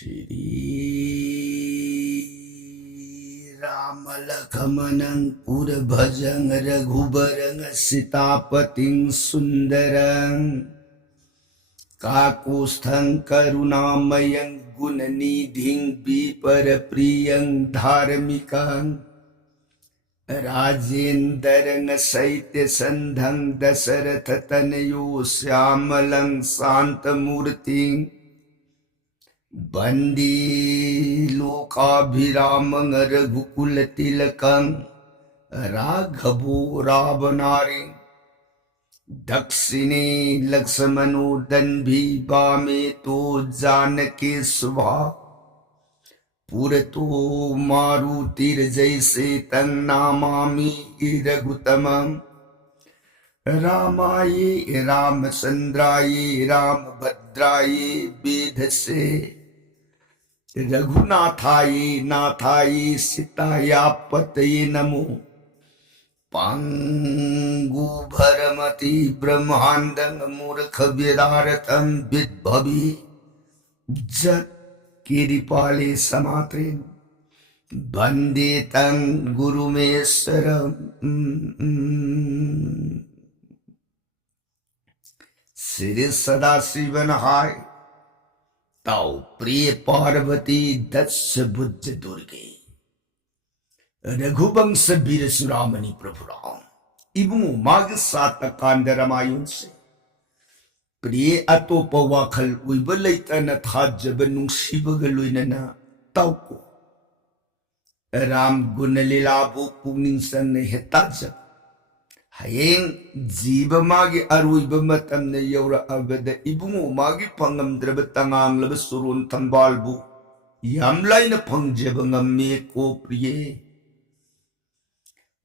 श्री राम लखमनं पुरभजं रघुबरं सीतापतिं सुंदरं काकुस्थं करुणामयं गुणनिधिं विपरप्रियं धार्मिकं राजेन्द्रं शैत्यसन्धं दशरथतनयो श्यामलं शान्तमूर्तिं वन्दे लोकाभिरामं रघुकुलतिलकं राघवो रावणारिं दक्षिणे लक्ष्मणो दन्भी वामे तो जानकीशुभा पुरतो मारुतिर्जैसे तं नमामि रघुतमं रामाय रामचन्द्राय रामभद्राय वेधसे रघुनाथाय नाथाय सीताया पतये नमो पांगुभरमति ब्रह्मांडं मूर्खविदारतं विद्भवि जत् किरिपाले समात्रेण वन्दे तं गुरुमेश्वरम्। श्री सदाशिवनहाय ताऊ प्रिय पार्वती दक्ष बुद्ध दुर्गे रघुवंश वीर सुरामणि प्रभु राम इबुंगु माग सातकांड रामायण से प्रिय अतोप वाखल उइब लैतन थाजब नुंसिबग लोइनना ताउको राम गुण लीलाबु पुनिंग सन हेताजब हयें जीव मागी अरुइब मतमने यौरा अबद इबुंगु मागी फंगमद्रब तंगांगलब सुरुन थंबालबु यामलाइन फंगजेब ngame को प्रिय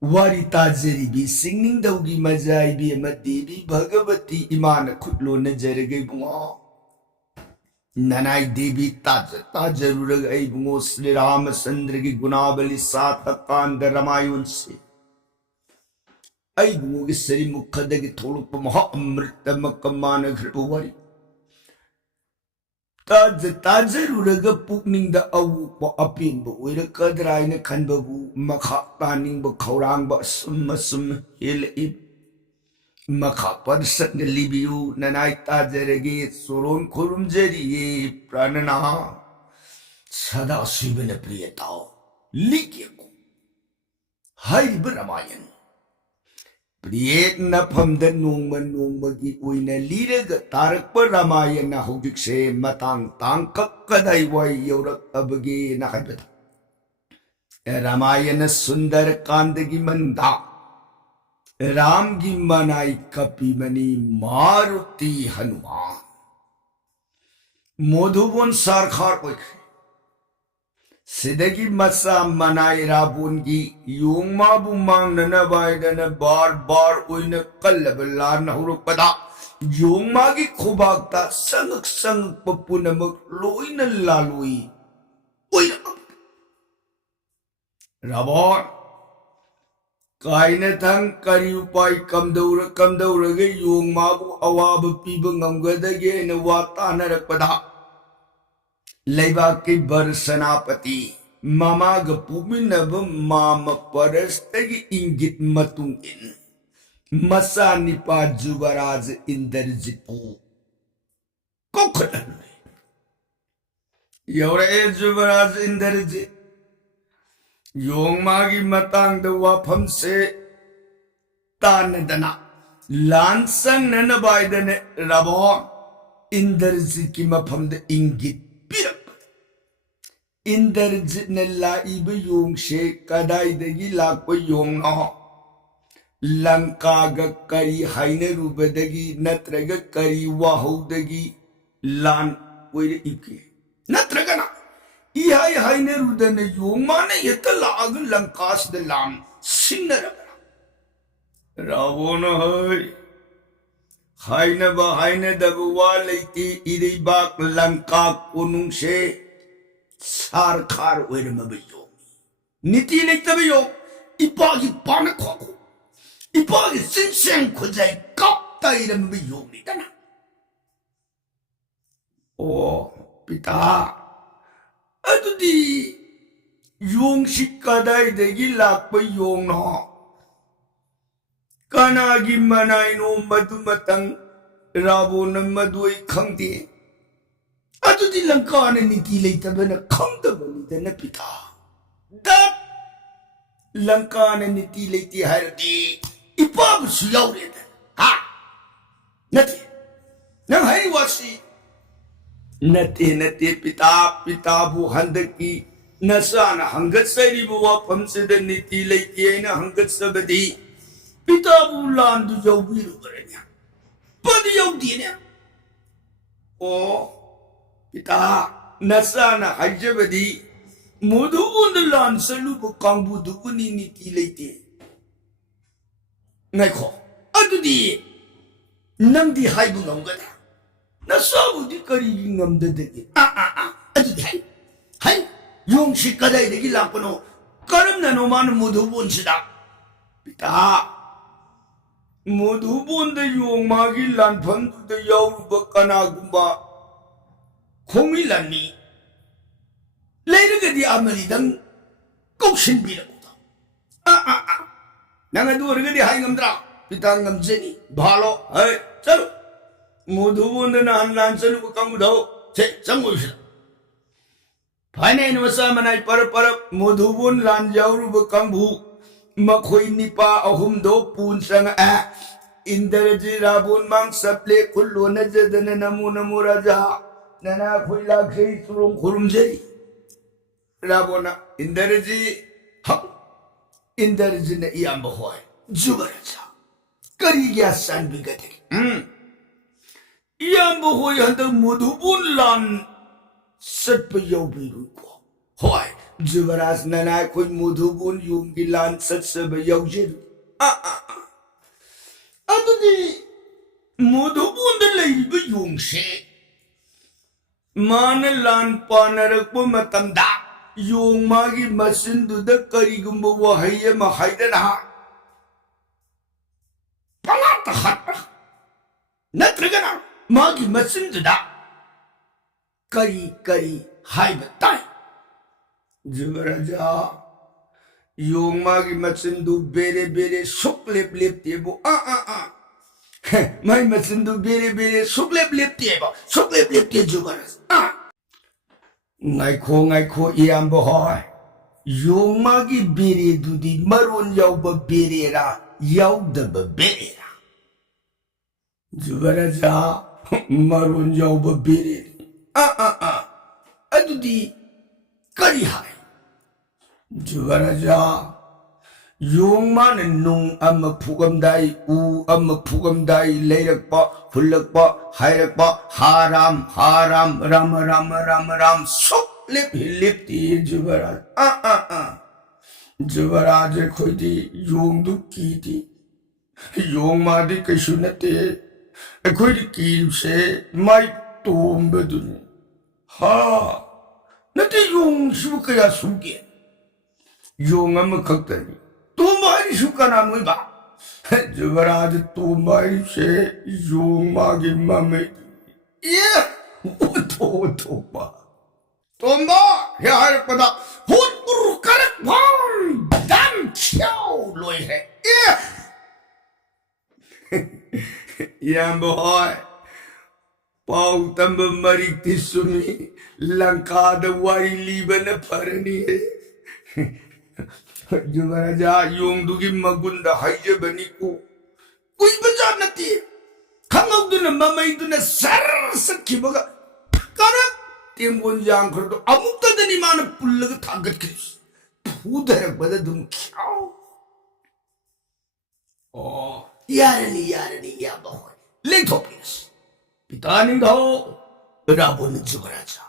वारी ताजरीबी सिंगनिंग दौगी मजाइबी अमा देवी भगवती इमान खुटलो नजरगे बुंगो ननाई देवी ताजरूरग ऐ बुंगो श्री रामचंद्र की गुणावली सातकांड रामायण से ऐ बुंगो की सरी मुखदगी थोलुप महा अमृत मकमान घृपवारी ताजरूरग पुकनिंग द अवुप अपिनबु ओइरकद्रायन खनबबु मखा तानिंग खौरांग सुम हेलइब मखा परसत लिबियु ननाई ताजरगे सोरोन खुरुमजरिये प्राणना सदा शिवन प्रियताओ लिखिएको हाइब रामायण प्रिय नफमद नोंग नोंगी ओइना लीरग तारक रामायण हौजिकसे मतांग तांककदाई वाई यौरक अबगे नाखबद रामायण सुंदर कांड की मंदा राम की मनाई कपि मनी मारुति हनुमान मोधुबन सारखार ओइखे सिदगी मसा मनाई राबुन की योंगमा बुमांग ननबाइदन बार बार ओइन कल्लब लान हुरुपदा योंगमा की खुबागता संग संग पपुनमक लोइन लालुई ओइन रावण कायने थंग करी उपाय कमदौरगे योंगमा बु अवाब पीब ngमगदगे न वातानरपदा लैबा की बर सेनापति मामाग पुमिनब माम परस्तगी इंगित मतुंग इन मसा निपा जुबराज इंद्रजितु कोखलन यौरे जुबराज इंद्रजित योंगमा की मतांग द वाफम से तानदना लांसन ननबाइदन रबो इंद्रजित की मफम द इंगित इंद्रजित ने लाइब योंग से कदाइदगी लाको योंगनो लंका ग करी हाइने रूबदगी नत्रग करी वाहुदगी लान ओइरे इके नत्रगना इहाय हाइने रुदने योंगमा ने यत लाग लंकास द लाम सिन्नरगना रावण हाइने बा हाइने दबवा लेती इरिबाक लंका कोनुंग से सारखार ओइरमबयो नीति लेतबयो इपागी पान खोको इपागी सिंसेंग खुजाई kapta iram biyong ni tana. O pita 어두디 용식 가다이되기 락버 용노 까나기 마나이노 마두마땅 라보는 마두의 강디 아두디 랑카네 니티 레이타베나 강다버니다 나피다 답 랑카네 니티 레이티 하르디 이빠부수 야우레다 하 나티 난 하이 와시 나티 피타부 한데키 나사나 한갓사리부 와펌세다 니티 레이티에나 한갓사바디 피타부 란두 야우비루 그러냐 빠디 야우디냐 Pita nasana hajabadi modu undalan salubu kambu dukuni ni tilete ngai kho adudi namdi haibu ngamgada nasabu di kari ngamda de adudi hai yong shikadai de gilapono karamna no man modu bonsida pita modu bonda yong magi lan phandu de yauruba kana gumba 공일란니 레르게디 아머리당 꼭신비라고다 나가 누르게디 하이감드라 비탄감제니 바로 에이 자루 모두 본데는 한란설고 강구도 제 장고이시다 바네는 와사마나이 빠르빠르 모두 본 란자우르고 강부 마코이니빠 어흠도 분상 인더지 라본 망사플레 쿨로나 제드네 나무나무라자 나나 고일락세이 수롱 고름제리 라보나 인더지 헉 인더지네 이암보호이 죽어라자 거리기야 산비가 되기 이암보호이 한다 모두 본란 셋부 여비로 있고 호이 죽어라스 나나 고이 모두 본 용기란 셋세부 여제루 아두디 모두 본들 레이브 용세 마늘란 빠나르고 마탐다 용마기 마신두다 거리금보 와하이에 마하이데나 팔라타 핫라 나트르가나 마기 마신두다 거리 하이베타이 주버라자 용마기 마신두 베레베레 속렙렙 띠보 마이 마신두 베레베레 속렙렙 띠보 속렙렙 띠 주버라자 ngaiko iambo hoy yongmagi bere dudi maron yauba berera yaudaba berera jubaraja maron yauba berera adudi kari hai jubaraja yongman nung amma pugamdai u amma pugamdai leirakpa hulakpa hairakpa haram ram sok lip ti jubaraj jubaraj khoidi yongdu kiti yongmadi kashunate khoidi kirse mai tombadun ha nate yong shukaya suge yong amma kaktani तुम्हारी शुक्राना मुई बा जुबराज तुम्हारी से योमागी mummy ये तो बा तुम्बा यार पता हुट पुरु करक भाम दम क्यों लोई है ये बोय पाउ तंब मरी तिसुमी लंका दवाई लीबन फरनी है जुबराजा 용두기 마군다 하이제베니고 꾸이버자 나티 강옥두는 마마이두는 사르르 기버가 까락 땡본장 그래도 아무것도니 많은 불러가 다긋기스 부대락보다 좀 켜 야르니 야보 랭토피스 비타닝도 라보는 주버라자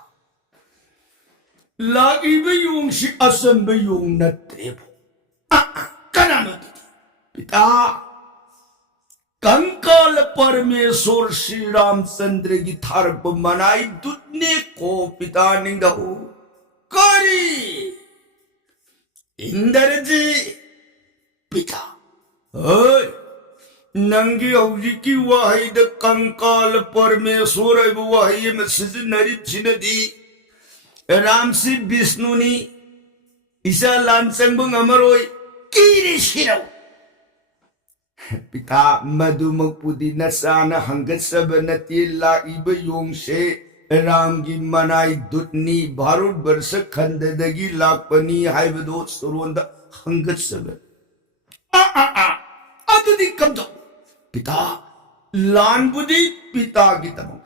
라기베 용식 아선베 용나트레보 कानामती पिता कंकाल परमेश्वर श्री रामचंद्र की थारप मनाई दुने को पिता निंगहु करी इंद्र जी पिता नंगी औजी की वाहिद कंकाल परमेश्वर वाही में सिज नरी छिनदी राम से विष्णु ने इसा लांचंग अमरोय कीरे शिरो पिता मधुमपुदी नसाना हंगत सब नती लाइब योंग से राम की मनाई दुटनी भारत वर्ष खंड दगी लापनी हाइबदो सुरोंद हंगत सब अदुदी कब्दो पिता लान बुदी पिता की तब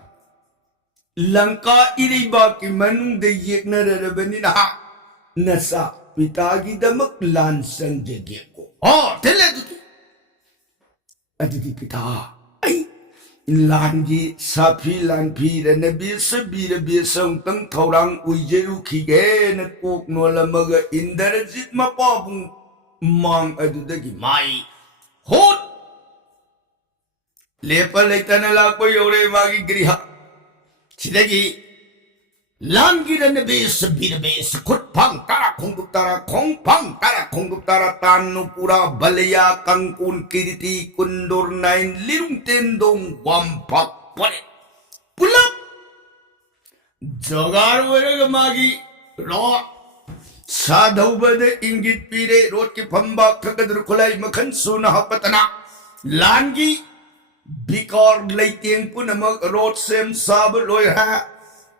लंका इरिबा की मनु दे येकनर रबनी ना नसा पिता की दमक लान संजगे को तेले दुदी अदिति पिता आई लानगी साफी लानफी रनबी सबीर बेसंग तंग थौरांग उइजेरु खिगे न कोक नोलमग इंद्रजित मपाबुंग मांग अदुदगी माई होत लेपल लेतन लाको योरे मागी गृह सिदगी लानगी रनबी सबीर बेस खुटफांग तारा खोंगुप तारा तानु पूरा बलिया कंकुन कीर्ति कुंदुर नाइन लिरुंग तेंदोंग वामपाक परे पुलप जगार वरग मागी रो साधौबद इंगित पीरे रोट के फंबा खगदर खुलाई मखन सुन हपतना लानगी बिकार लैतेंग पुनमक रोट सेम साब लोय है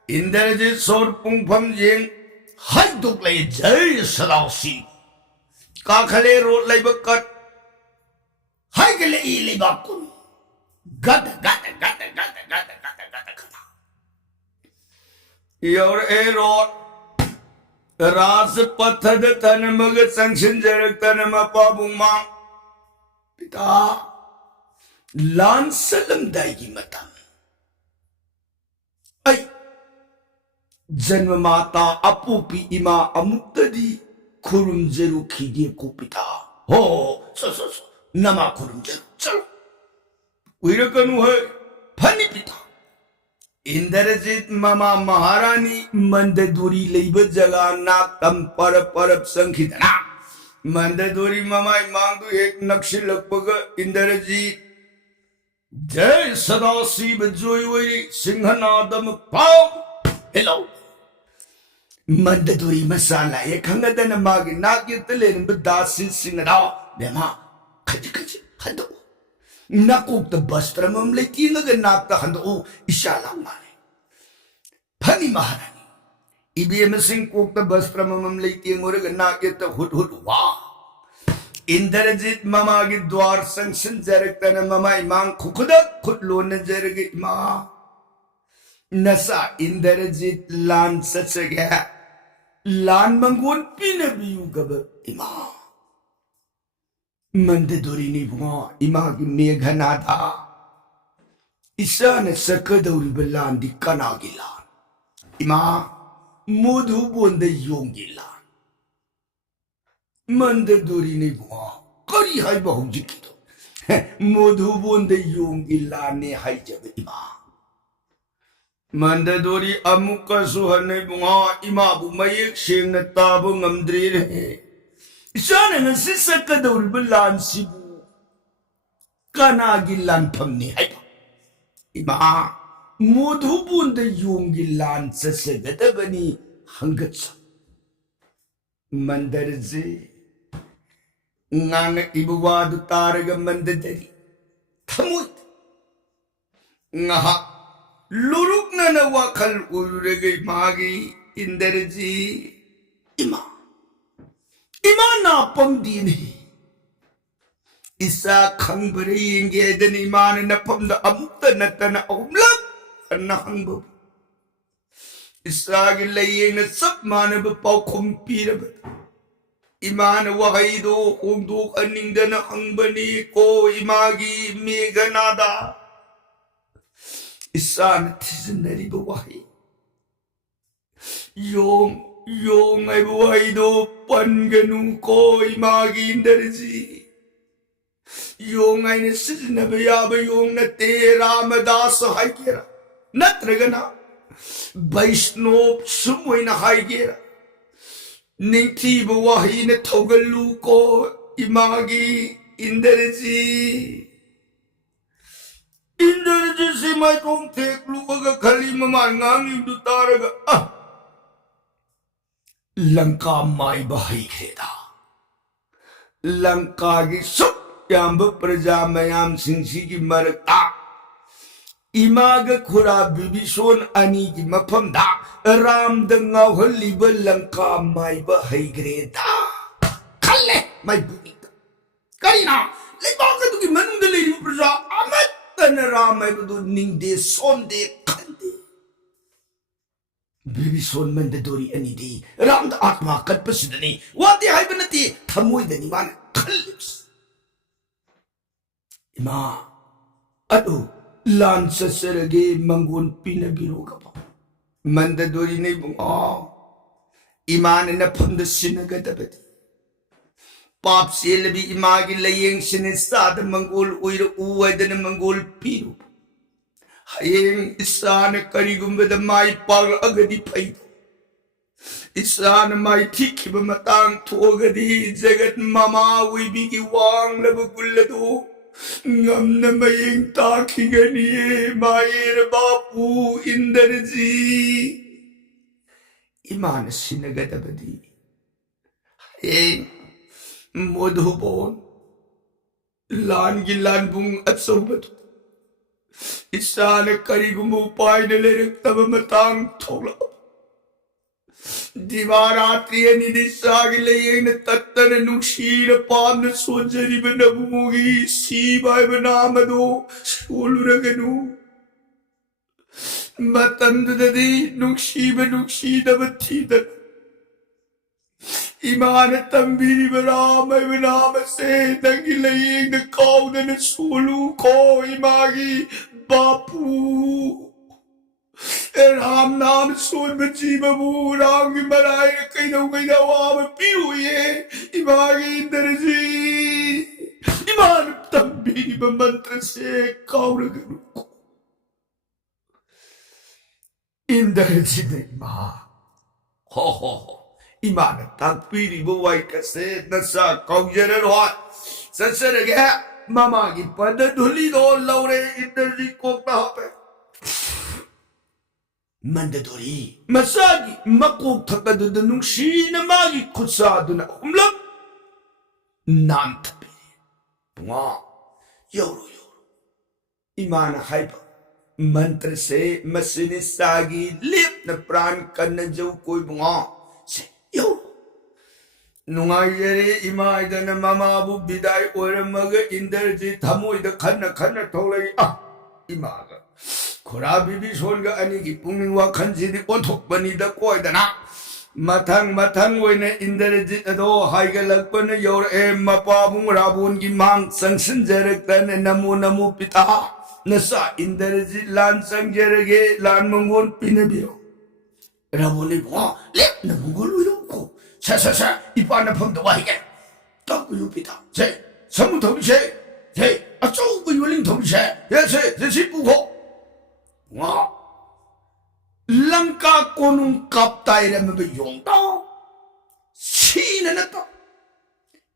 इंद्रजित सोर पुंगफम येंग हाय दुक लय जय सदासी काखले रोट लय बकट हाय गले इली बाकुन गद खता योर ए रोट रास पथद तन मग संशन जरक तन मपाबुंग मा पिता लान सलम दाई मता ऐ जन्म माता अपूपी इमा अमुक्तदी खुरुम जरू खीगे को पिता हो सो नमा खुरुम जरू चलो उइरकनु है फनी पिता इंद्रजित ममा महारानी मंददूरी लेब जगा नाकम परब संखितना मंददूरी ममा मांगदु एक नक्श लगभग इंद्रजित जय सदाशिव जोई सिंहनादम पाओ हेलो मंददूरी मसाला ये खंगदन मागी नागी तलेन बदासी सिंगरा बेमा खज हदो नाकुक बस्त्र ममले तीनग नाक हदो इशाला माने फनी महारानी इबीएम सिंह कोक बस्त्र ममले तींगोरग नाके त हुट वा इंद्रजित ममा की द्वार संसन जरकतन ममा इमांग खुखुद खुटलो न जरग इमा नसा इंद्रजित लान सचगे लान मंगोन पीने बियु गब इमा मंददोरी नि बुआ इमा की मेघनादा ईशान सकदौरी बलान दी कना की लान इमा मोधु बोंद योंगी लान मंददोरी नि बुआ करी हाय बहुजी की तो मोधु बोंद योंगी लाने हाय जब इमा मंददोरी अमुक सुहने बुआ इमा बु मयेक सेंग ताब ngमद्री रहे ईशान ngसी सकदौरी बलान सिबु कना की लान फमने हाय इमा मोधु बोंद योंगी लान ससगदबनी हंगच मंदरजे ngang ibuwadu taraga mandadari thamut ngaha luruk na nawakal urugay magi indarji ima na pamdini isa khangbari inge dan iman na pamda amta natana umlak na hangbo isa gilayeng na sap manab pau kumpirab iman wahaido unduk aning dana hangbani ko imagi meganada isan tisanari bawahi yung ay wahaido panganu ko imagi indarji yung ay nasinabiyaba yung natera madasa haikera natragana Vaishnov sumoy na haikera Ningti bawahi na togalu ko imagi indarji indarji si may kong teklu aga kalima man ngangin dutaraga Lanka माइबा हैखेदा लंका की सुख याब प्रजा मयाम सिंसी की मरकता इमाग खुरा बिबिसोन अनी की मफमदा राम दंगावलिब लंका माइबा हैग्रेदा खल्ले माइ बुनीता करीना लेबाग दुगी मनुंग लेरी प्रजा अमतन राम माइबदु निंगदे सोंदे खंदे बिबिसोन मंददोरी अनी दी राम द आत्मा कटपसिदनी वादे हाइबनती थमोइदनी मान खल्लिस इमा अदु लान ससरगे मंगोन पीन बिरोगबा मंददोरी ने बुंगो इमान न फंद सिनगदबदी पाप सेलबी इमा की लयेंग सिने साद मंगोल उइर उवदन मंगोल पीरु हयेंग इसान करिगुंबद माई पाग अगदी फैद इसान माई ठीखिब मतांग थोगदी जगत ममा उइबी की वांग लब गुल्लदो ngam mayeng taki ganiye mayer bapu indarji iman sinagadabadi hey modhubon lan gilan bung atsobat isana karigumu paine lerektab matang thola दिवारात्रि निदिशागिलेयेन तत्तन नुक्षीर पान सोजरी बनबुगी सीबाय बनामदो सोलुरगनु मतंददि नुक्षीदबथीद इमान तंबीरी बरामय बनाम से दगिलेयेन काउदन सोलु को इमागी बापू राम नाम सोन बची बबू राम की मराए कई वाब पीरू ये इमागी इंदर जी इमान तंबीरी मंत्र से काउर को इंदर जी ने मां हो इमान तंबीरी बुवाई कसे नशा काउजर रो ससर गया मामा की पद धुली दो लौरे इंदर जी को पे मंददोरी मसागी मकोक थकदुद नुंगशीन मागी खुत्सादुना उमलक नाम थपे बुआ योरो इमान हाइब मंत्र से मसिने सागी लिप न प्राण कन्न जो कोई बुआ से योरो नुंगायरे इमाइदन ममाबु बिदाय ओरमग इंदरजी थमोइद खन्न थोलै आ इमागा खुरा बिबिसोन गा अनी की पुंगिंग वाखन जिदी ओथोकबनी द कोइदना मथंग ओइने इंद्रजित अदो हाइगलकपन योर ए मपाबुंग राबोन की मांग संसन जरकतन नमो पिता नसा इंद्रजित लान संजरगे लान मंगोल पिनबियो राबोने बो ले नमंगोल उलो को सा इपा न फम दवाइगे तकुलु पिता जे समुथौ जे अचौ बुलिंग थौ जे से पुखो वा लंका कोनुं काप्ताय रमबे योंता सीन नता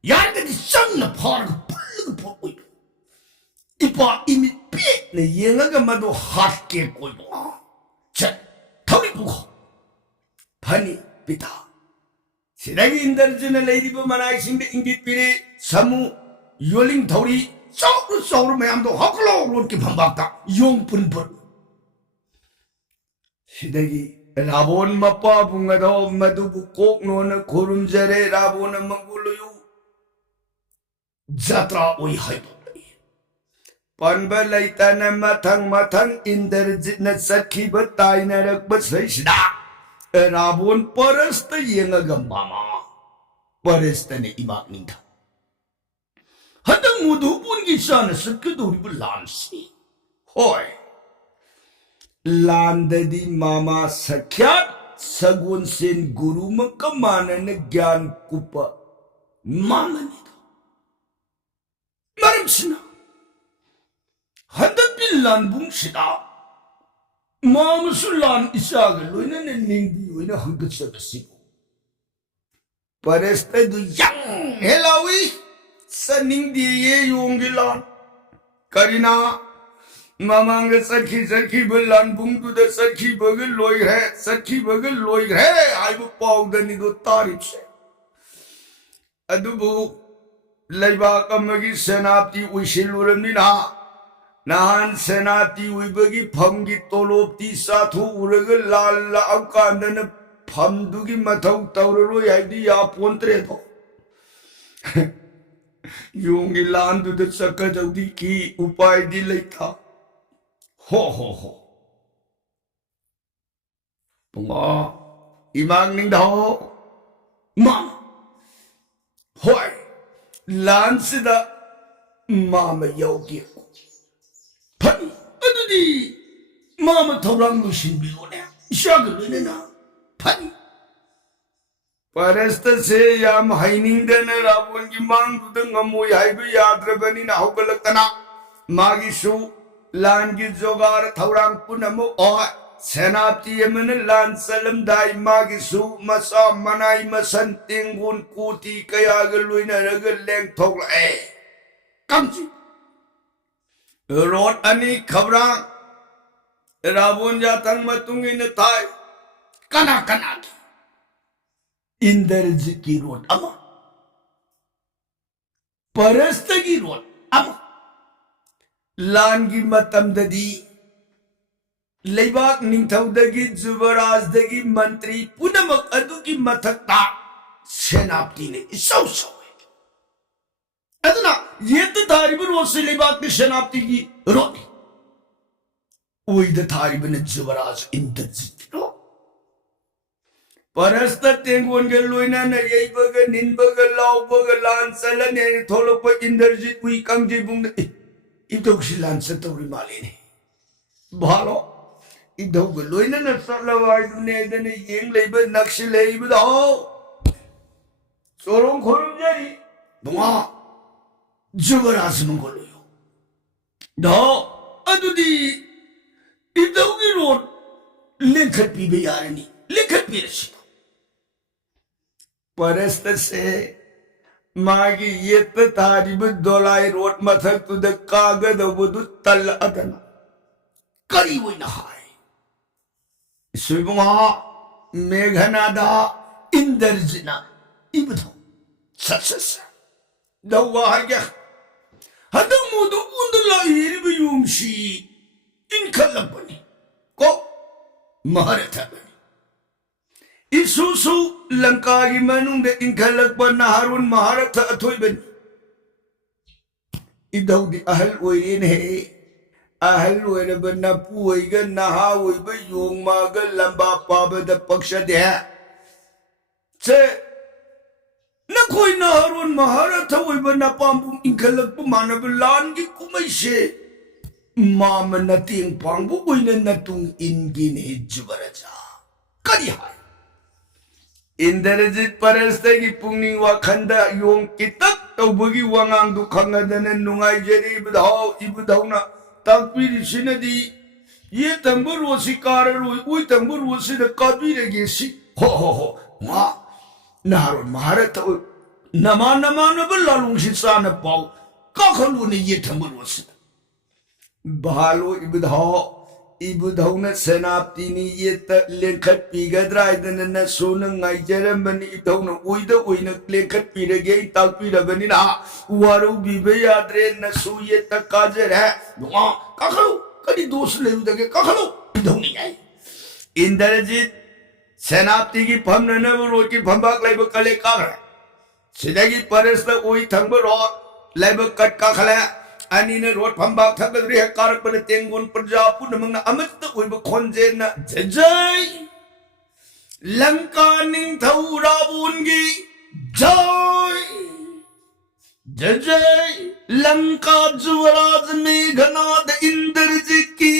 यारगदि संग फार पुल्ग पोइ इपा इमि पे ने येंगा मदो हाट के कोइ बो छ थौरी पुखो फनी पिता सिरागी इंदरजन लेरिबो मनाई सिंग इंगित पिरे समु योलिंग थौरी चाउर मयाम दो हकलो रोड की भंबाक्ता योंग पुनपुर सिदगी रावण मपा बुंगदो मधुबु कोकनोन खुरुमजरे रावण मंगुलयु जात्रा ओइ हाइबो पनब लैतन मथंग इंद्रजित न सखीब ताइनरक बसैसिदा रावण परस्त येंगग मामा परस्त ने इमाक निंथा हदंग मुदुपुन की सान सकदोरिबु लानसी होय लांददी मामा सख्यात सगुन सेन गुरु मकमानन ज्ञान कुप मामने मरम सिना हदपि लान बुंसिदा मामसुलान इसाग लोइना ने निंदी ओइना हंगसबसिबो परस्ते दु yang helawi सनिंदी ये योंगिलान करिना ममांग सखी लानबुंग सखी बगल लोई है सखी बगल लोई है आइब पाउदनी दो तारीफ से अदुबु लैबाक अमगी सेनापति उइसिलुरमिना नहान सेनापति उइबगी फमगी तोलोपति साथु उरग लाल लाउकांदन फमदुगी मथौ तौररोय हाइदि यापोंत्रे तो योंगी लांदुद सकजौदी की उपाय दी लैथा हो पुंगा इमांग निंदाओ माम होय लांसिदा माम योगी फनी अदुदी माम थौरांग लुसिन बिलोने शागलुनेना फनी परस्त से याम हाइनिंगदन रावण की मांग दुद ngमोय हाइबे याद्रबनी ना होगलकना मागी सु लान की जोगार थौरांग पुनमु और सेनापति यमन लान सलम दाई मागी सु मसा मनाई मसन तेंगुन कुती कया गलुइना रग लेंग थोगला कमजी रोड अनि खबरा रावण जातंग मतुंग इन थाई कना कना इंद्रजित की रोड अमा परस्त की रोड अमा लान की मतमददी लेबाक निंथौदगी जुबराजदगी मंत्री पुनमक अदु की मथक्ता सेनापति ने इसौ सौए अदना ये तो थारी पर रोसे लेबाक की सेनापति की रोटी वही तो थारी बने जुबराज इंद्रजित रो परस्त तेंगोन के लोइना न यही बग निन बग लाव बग लान सलन ने थोलो पर इंद्रजित हुई कंजी बुंग इदोक्सी लान से तोरी माले ने भालो इदोग लोइना न सलवाई दुने दने येंग लेब नक्शे लेब दाओ सोरों खोरुम जारी बुआ जुबराज नुंगो लोयो दाओ अदुदी इदोगी रोड लिखत पीबे यारनी लिखत पीरशी परस्त से मागी ये तारीब दोलाई रोट मथक तुद कागद बुदु तल अदना करी वही नहाय सुबुआ मेघनादा इंद्रजिना इबधो ससस दवा है हदम मुदु उंदला हिरब युमशी इनखलबनी को महारथा इसुसु लंका की मनुंग इंखलक पर नहारुन महारथ अथोइबन इदौदी अहल ओइरेन है अहल ओइरब नपु ओइग नहा ओइब योंगमाग लंबा पाबद पक्ष दे से नखोइ नहारुन महारथ ओइब नपांबु इंखलक पु मानब लान की कुमै से माम नतिंग पांबु ओइन नतुंग इनगी ने जुबरजा करी हाय इंद्रजित परस्ते की पुंगनिंग वाखंड यों कितक तौबगी वांगांग दु खंगदन नुंगाई जरी बधाओ इबधाउना ताकपीरी सिनदी ये तंबुर वसिकार रोई उई तंबुर वसिद काबीरेगे सी हो मा नारो महारत नमा नबलालुंग सिसान पाउ काखलु ने ये तंबुर वसिद भालो इबधाओ इबुधौना सेनापति नि ये लेखत पीगद्राइदन न सोन ngaijरमबनि इबधौना उइद उइना लेखत पीरगे ताकपीरबनि ना वारु बिबे याद्रे न सु ये तकाजर है दुआ काखलु कदी दोष लेउदगे काखलु इबधौनी है इंद्रजित सेनापति की फमन रोड की फंबाक लाइब कले कागर सिदगी परस्त उइ थंब रो लाइब कट काखले अनि ने रोड फंबाक थगद्रि है कारक पर तेंगोन प्रजा पुनमंगना अमत उइब खोंजेन जय लंका निंथौ रावुनगी जय जय लंका जुवराज मेघनाद इंद्रजित की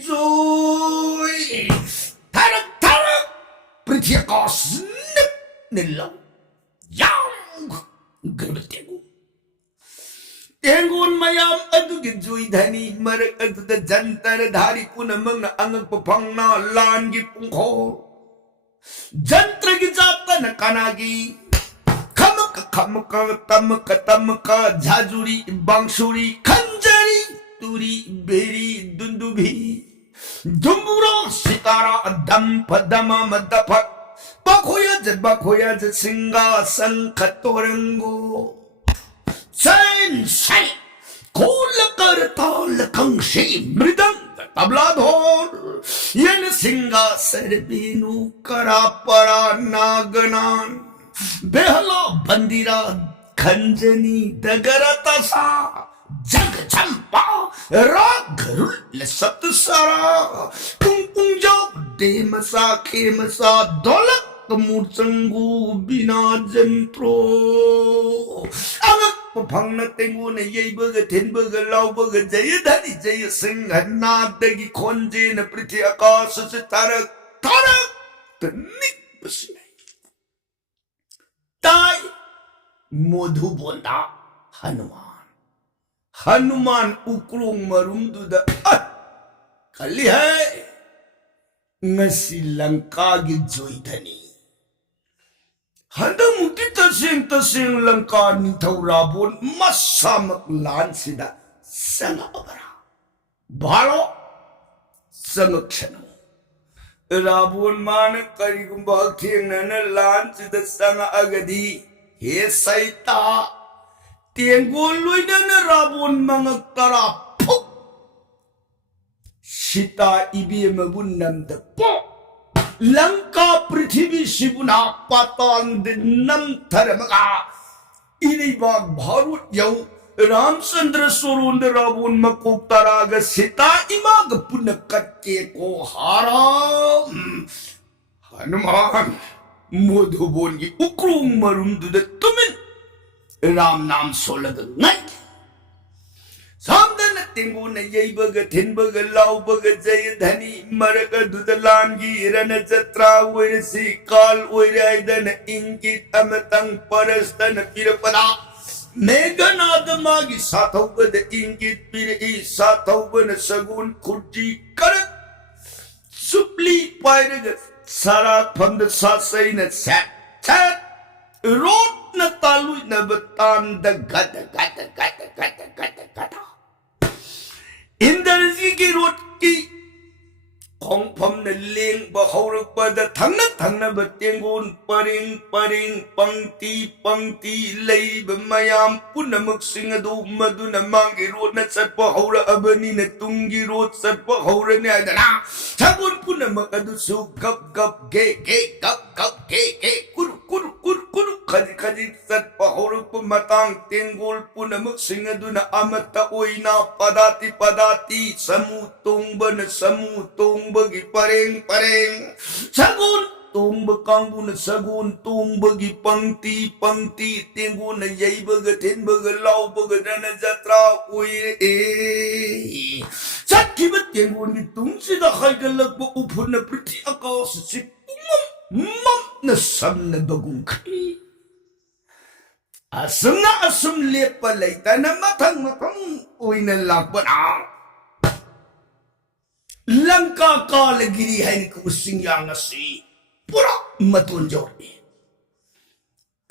जोय थरक थरक पृथ्वी आकाश निलम यांग गर्भतेगु तेंगुन मयाम अदुगी जुई धनी मरक अदुद जंतर धारी पुनमंग अंगक पफंगना लान की पुंखो जंत्र की जाता न कानागी खमक खमक तमक तमक झाजुरी बांसुरी खंजरी तु turi beri dundubi dumbura sitara dam padama madapat bakhoya jat singa sankatorango sen sai kolakar tal kangshi mridang tabla dhol yen singa serbinu karapara naganan behla bandira khanjani daгаратasa jag champa ragarul lesat sara pung jaw de masa khemasa dolak murchangu bina jantro angak phangna tengune yeibaga thenbaga laubaga jayadhani jay singhana dagi khonje na prithvi akasa se tarak tanik basne tai modhubonda hanuman ukrung marumduda kali hai ngasi lanka gi joidhani handang mukti tasing lanka ni thaurabon masamak lan sida sanga abara bhalo sangakshana rabon man karigumba thengna lan sida sanga agadi he saita tengol loina rabon mangak tara phuk sita ibiyamabun namda po Lanka prithvi sibuna patan nam tharamaga inibag bharut yau Ramchandra sorund rabun makok taraga sita imag punakat ke ko haram Hanuman modhubon gi ukrung marumdu da tumin ram nam solaga ngai samdana tenguna yeibaga thenbaga laubaga jayadhani maraga dudalangi rana jatra oirasi kal oiraidana ingit amatang parastana pirapada meganadamagi sathaubada ingit piri sathaubana sagun kurji karat supli pairaga sarak phamda sasaina sat rot na talui na batanda gata Indarji ki rot ki khongpham na leng ba haurak ba da thangna ba tengun paring pangti lei ba mayam punamak singadu maduna mangi rot na satpa haura abani na tungi rot satpa haura ne adana sagun punamak adu su gap ge kuru kaji satpa haurak pa matang tenggol punamak singaduna amata oina padati samu tungba gi pareng sagun tungba kangbu na sagun tungba gi pangti tenggu na yeibaga thenbaga laubaga dana jatra oire sakhiba tenggu ni tungsida haigalakba uphuna prithvi akasa si mam na samna bagung khi asum lepa laita na matang oina lakba na Lanka kalagiri hai ni kusing yang asi pura matun jori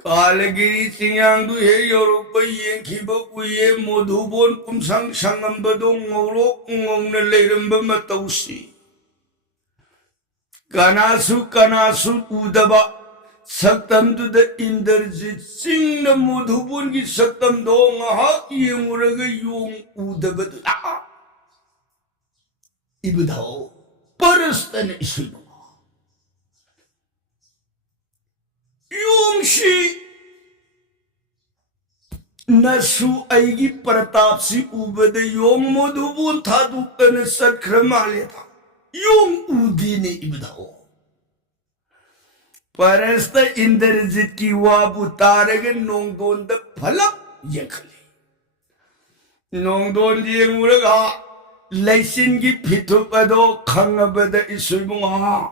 kalagiri singyang du he Europa yen khiba kuye modhubon kumsang sangam badong ngorok ngong na leiramba matausi kanasu udaba saktam tu da Indarjit Singh na modhubon ki saktam do ngahak yemuraga yung udaba tu ibudao parastan isibo yung si nasu aigi pratap si ubada yung modhubon thadukana sakramale tha yung udine ibudao parasta Indarjit ki wabu taraga nongdon da phalak yakhale nongdon yemuraga Laisingi pitupado khangabada isubunga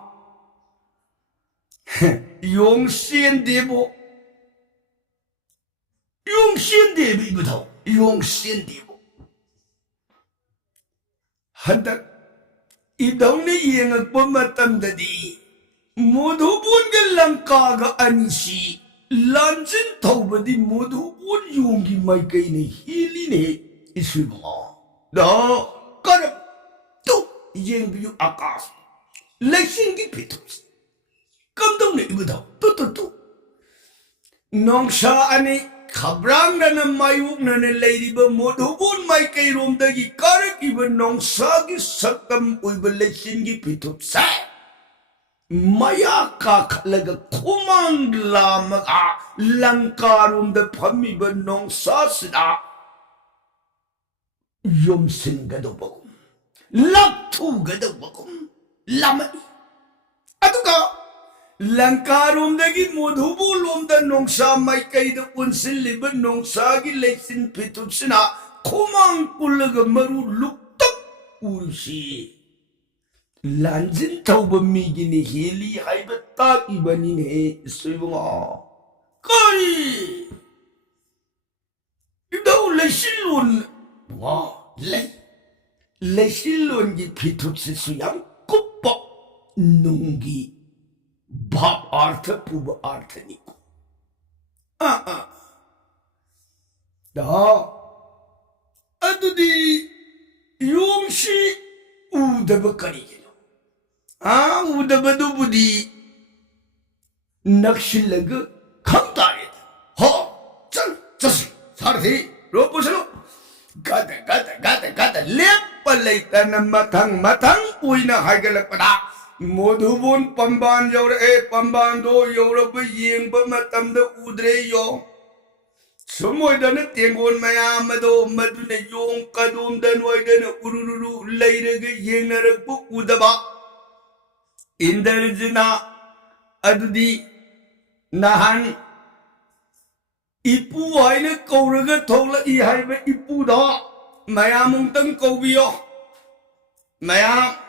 Yongxian debo ibudao Yongxian debo Handak idawni yengakpa matamdadi modhubon ga Lanka ga anisi lanjin thawbadi modhubon yongi maikai ne hili ne isubunga 너 까름 또 옌비유 아까스 레싱기 피투스 깜동네 이거다 또또또 농사 안에 가브랑라는 마육나는 레이리버 모두본 마이케이롬덕이 까르기버 농사기 석감 우이버 레싱기 피투스 마야카 칼라가 코망라마가 랑카룸데 파미버 농사스다 염생가도 보고 락투가도 보고 라마니 아두가 랑카룸데기 모두볼롬다 농사 마이카이도 운실리버 농사기 레신 피투스나 코망꿀라가 마루 룩떡 우시 란진 타우버 미기니 힐리 하이버 딱 이번이네 수이봉아 까리 이다우 레실론 와 레실론기 피투스 수양 꾸뻑 농기 밥 아르트 부부 아르트니고 나 아두디 용시 우다버까리기노 우다버도 부디 낚실라그 강다리다 짠 사르히 로보세로 가다 lep빨레이따나 마탕 우이나 하이갈락바다 모두본 빰반 여우래 빰반도 여우러브 옌바 마탐다 우드레요 스모이다는 땡곤 마야마도 마두네 용까돔다 노이다는 우르르르 레이르게 옌나르부 우다바 인더르즈나 아두디 나한 이쁘 와이는 거울을 통라 이 할배 이쁘다 마야몽땅 거비요 마야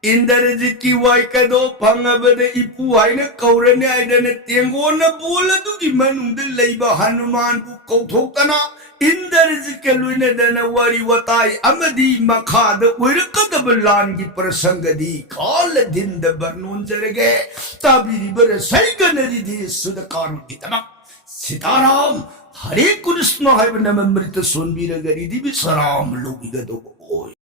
인더르즈키 와이카도 방아버데 이쁘 와이는 거울에 아이다는 땡고나 볼라두기 만웅들 레이바 하누만부 거톡다나 인더르즈케 루이네다나 와리와타이 아마디 마카드 위르카다블 란기 프라상가디 칼라딘다 버논자르게 따비리버레 살가나리디 수다카르기다막 Sitaram, Hare Krishna, I have never met the Sunbira Gari, Divi Saram, Lubiga do.